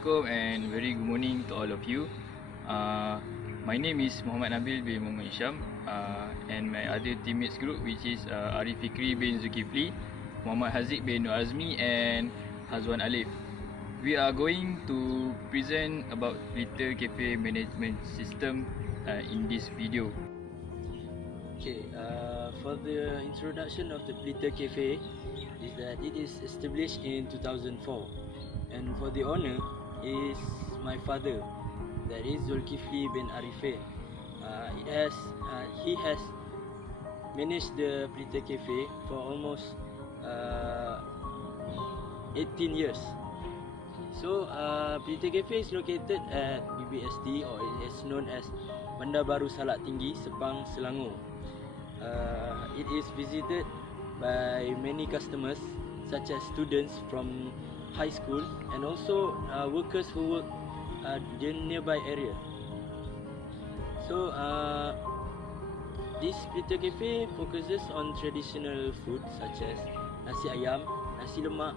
Assalamualaikum and very good morning to all of you. My name is Muhammad Nabil bin Muhammad Isham and my other teammates group, which is Arif Fikri bin Zulkifli, Muhammad Haziq bin Nur Azmi and Hazwan Alif. We are going to present about Plitter Cafe Management System in this video. Okay, for the introduction of the Plitter Cafe is that it is established in 2004, and for the owner is my father, that is Zulkifli bin Arifin. He has managed the Plitter Cafe for almost 18 years. So Plitter Cafe is located at BBST, or it is known as Bandar Baru Salak Tinggi, Sepang, Selangor. It is visited by many customers such as students from high school and also workers who work in nearby area. So this Plitter Cafe focuses on traditional food such as nasi ayam, nasi lemak,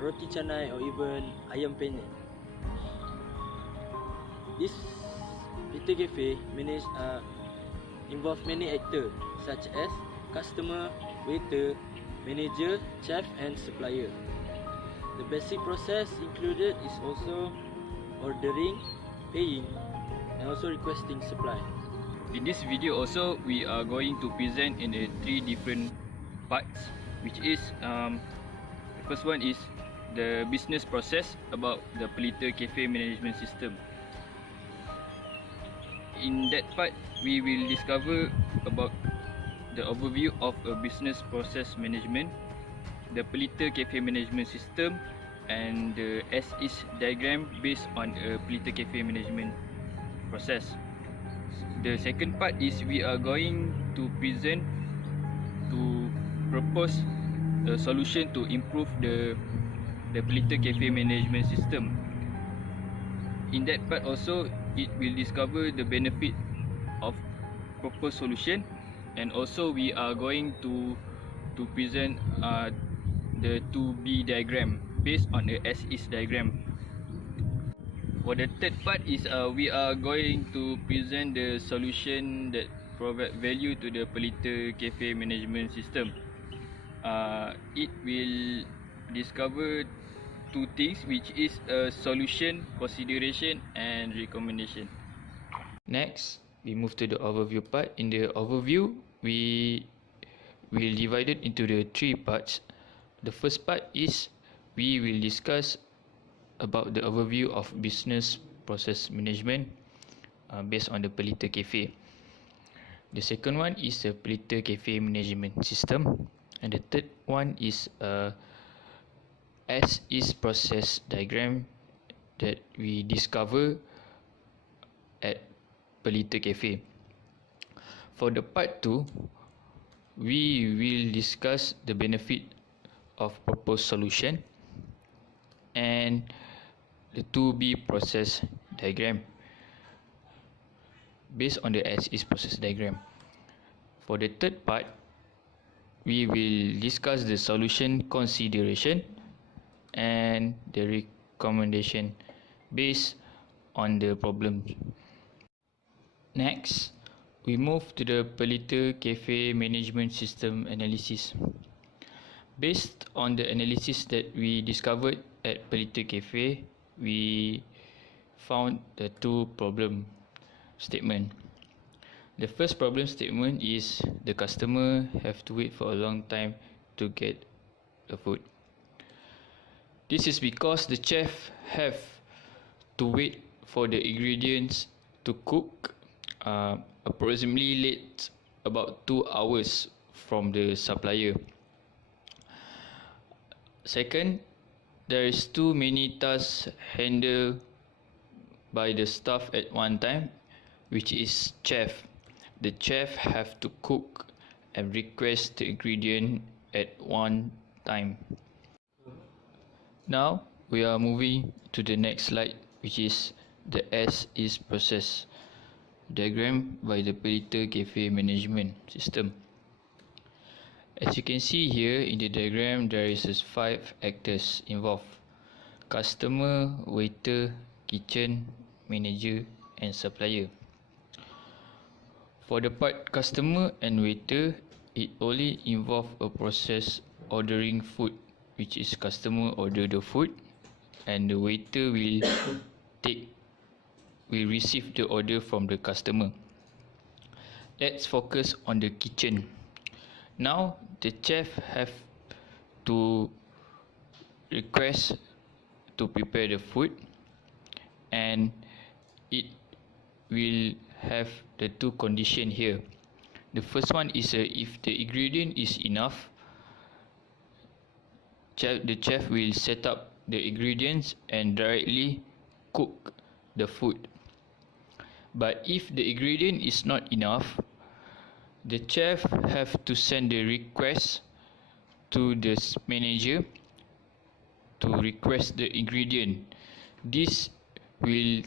roti canai or even ayam penyet. This Plitter Cafe involve many actors such as customer, waiter, manager, chef and supplier. The basic process included is also ordering, paying and also requesting supply. In this video also, we are going to present in 3 different parts, which is the first one is the business process about the Plitter Cafe Management System. In that part, we will discover about the overview of a business process management, the Plitter Cafe Management System and the as-is diagram based on a Plitter Cafe management process. The second part is we are going to propose a solution to improve the Plitter Cafe management system. In that part also, it will discover the benefit of proposed solution, and also we are going to present the 2B diagram based on the as-is diagram. For the third part is we are going to present the solution that provide value to the Plitter Cafe management system. It will discover 2 things, which is a solution, consideration and recommendation. Next, we move to the overview part. In the overview, we will divide it into the 3 parts. The first part is we will discuss about the overview of business process management based on the Plitter Cafe. The second one is the Plitter Cafe management system, and the third one is as-is process diagram that we discover at Plitter Cafe. For the part 2, we will discuss the benefit of proposed solution and the 2B process diagram based on the as-is process diagram. For the third part, we will discuss the solution, consideration and the recommendation based on the problem. Next, we move to the Plitter Cafe management system analysis. Based on the analysis that we discovered at Plitter Cafe, we found the 2 problem statement. The first problem statement is the customer have to wait for a long time to get the food. This is because the chef have to wait for the ingredients to cook approximately late about 2 hours from the supplier. Second, there is too many tasks handled by the staff at one time, which is chef. The chef have to cook and request the ingredient at one time. Now we are moving to the next slide, which is the as-is process diagram by the Plitter Cafe management system. As you can see here in the diagram, there is 5 actors involved: customer, waiter, kitchen, manager and supplier. For the part customer and waiter, it only involve a process ordering food, which is customer order the food and the waiter will receive the order from the customer. Let's focus on the kitchen. Now the chef have to request to prepare the food, and it will have the two condition here. The first one is if the ingredient is enough, the chef will set up the ingredients and directly cook the food. But if the ingredient is not enough, the chef have to send the request to the manager to request the ingredient. This will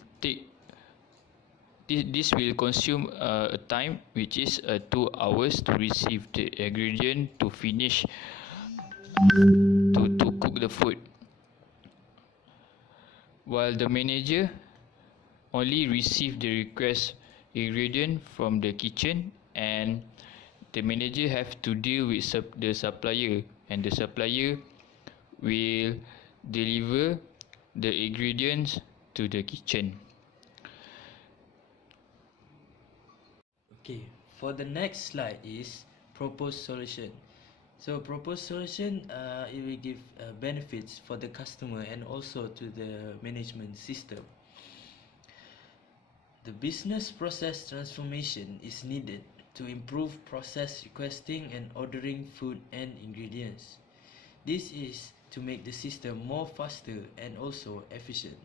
consume a time which is 2 hours to receive the ingredient to finish to cook the food, while the manager only receive the request ingredient from the kitchen, and the manager have to deal with the supplier, and the supplier will deliver the ingredients to the kitchen. Okay, for the next slide is proposed solution. So proposed solution, it will give benefits for the customer and also to the management system. The business process transformation is needed to improve process requesting and ordering food and ingredients. This is to make the system more faster and also efficient.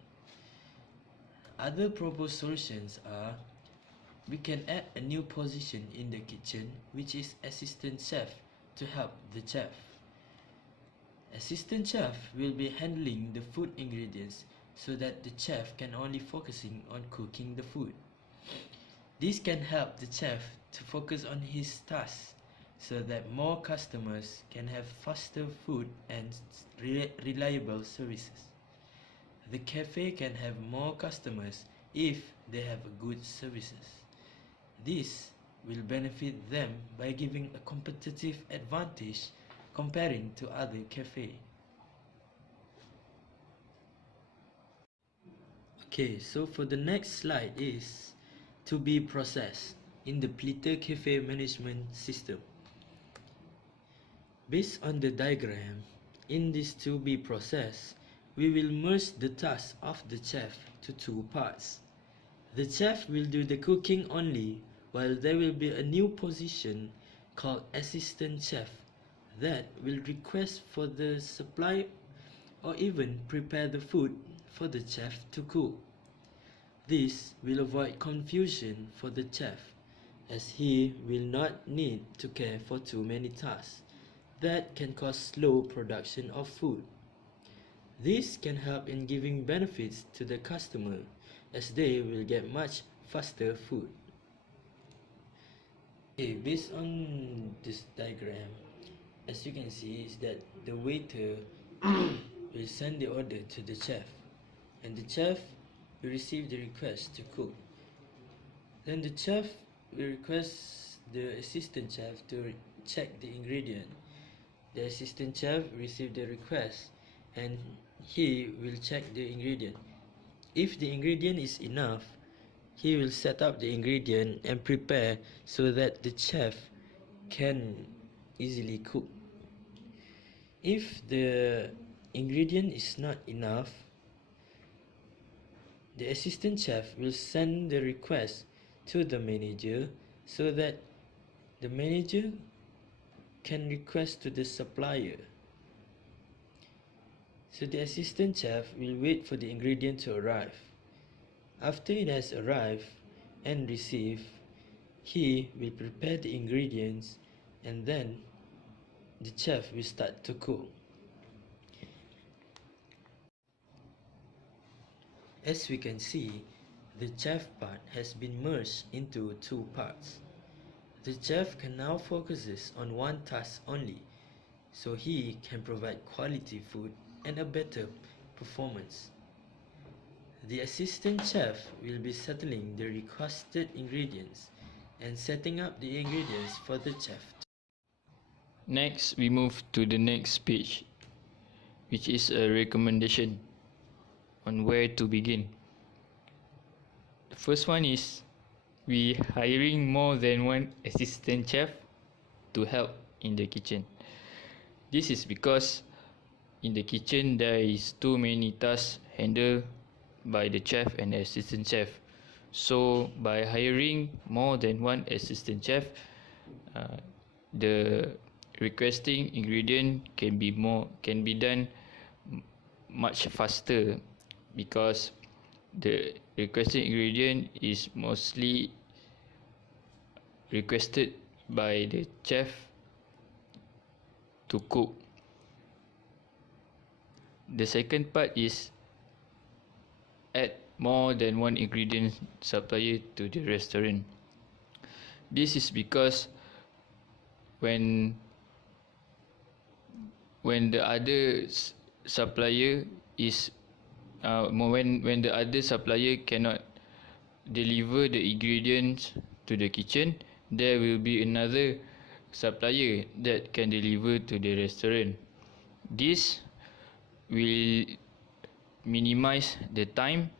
Other proposed solutions are: we can add a new position in the kitchen, which is assistant chef, to help the chef. Assistant chef will be handling the food ingredients so that the chef can only focusing on cooking the food. This can help the chef to focus on his tasks so that more customers can have faster food and reliable services. The cafe can have more customers if they have good services. This will benefit them by giving a competitive advantage comparing to other cafes. Okay, so for the next slide is to be processed in the Plitter Cafe management system. Based on the diagram, in this to be process, we will merge the task of the chef to two parts. The chef will do the cooking only, while there will be a new position called assistant chef that will request for the supply or even prepare the food for the chef to cook. This will avoid confusion for the chef, as he will not need to care for too many tasks that can cause slow production of food. This can help in giving benefits to the customer, as they will get much faster food. Okay, based on this diagram, as you can see, is that the waiter will send the order to the chef, and the chef will receive the request to cook. Then the chef will request the assistant chef to check the ingredient. The assistant chef will receive the request, and he will check the ingredient. If the ingredient is enough, he will set up the ingredient and prepare so that the chef can easily cook. If the ingredient is not enough, the assistant chef will send the request to the manager so that the manager can request to the supplier. So the assistant chef will wait for the ingredient to arrive. After it has arrived and received, he will prepare the ingredients, and then the chef will start to cook. As we can see, the chef part has been merged into two parts. The chef can now focus on one task only, so he can provide quality food and a better performance. The assistant chef will be settling the requested ingredients and setting up the ingredients for the chef. Next, we move to the next page, which is a recommendation on where to begin. The first one is we hiring more than one assistant chef to help in the kitchen. This is because in the kitchen there is too many tasks handled by the chef and the assistant chef. So by hiring more than one assistant chef, the requesting ingredient can be done much faster, because the requested ingredient is mostly requested by the chef to cook. The second part is add more than one ingredient supplier to the restaurant. This is because when the other supplier is when the other supplier cannot deliver the ingredients to the kitchen, there will be another supplier that can deliver to the restaurant. This will minimize the time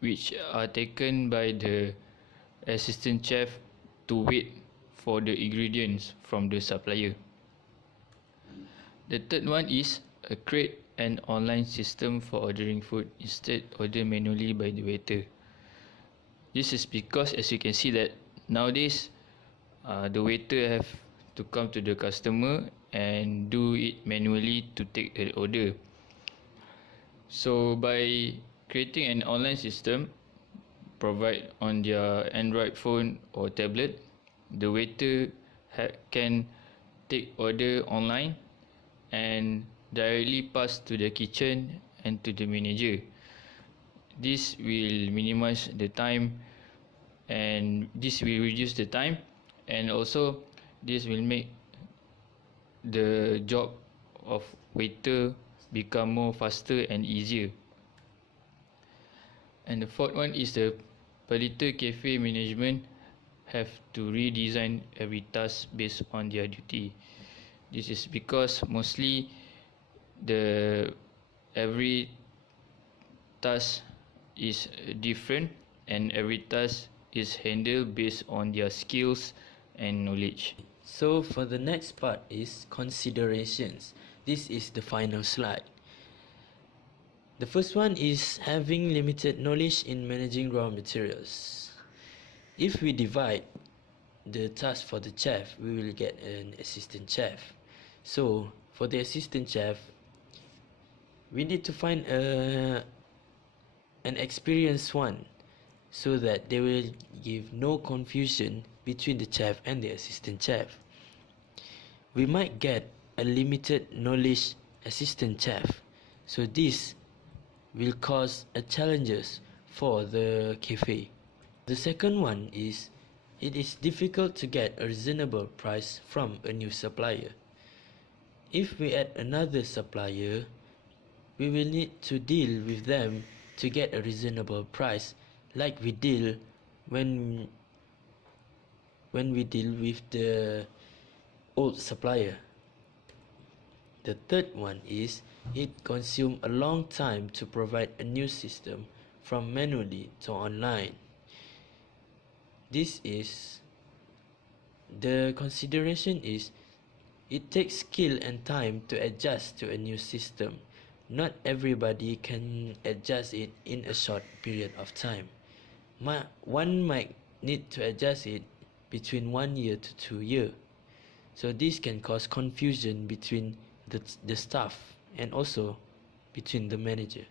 which are taken by the assistant chef to wait for the ingredients from the supplier. The third one is create an online system for ordering food, instead order manually by the waiter. This is because, as you can see, that nowadays the waiter have to come to the customer and do it manually to take the order. So by creating an online system provide on their Android phone or tablet, the waiter can take order online and directly pass to the kitchen and to the manager. This will minimize the time, and this will reduce the time, and also this will make the job of waiter become more faster and easier. And the fourth one is the Paliter Cafe management have to redesign every task based on their duty. This is because mostly every task is different, and every task is handled based on their skills and knowledge. So for the next part is considerations. This is the final slide. The first one is having limited knowledge in managing raw materials. If we divide the task for the chef, we will get an assistant chef. So for the assistant chef, we need to find an experienced one, so that there will give no confusion between the chef and the assistant chef. We might get a limited knowledge assistant chef, so this will cause challenges for the cafe. The second one is it is difficult to get a reasonable price from a new supplier. If we add another supplier, we will need to deal with them to get a reasonable price, like we deal when we deal with the old supplier. The third one is it consumes a long time to provide a new system from manually to online. This is the consideration is it takes skill and time to adjust to a new system. Not everybody can adjust it in a short period of time. One might need to adjust it between 1 year to 2 years. So this can cause confusion between the staff and also between the manager.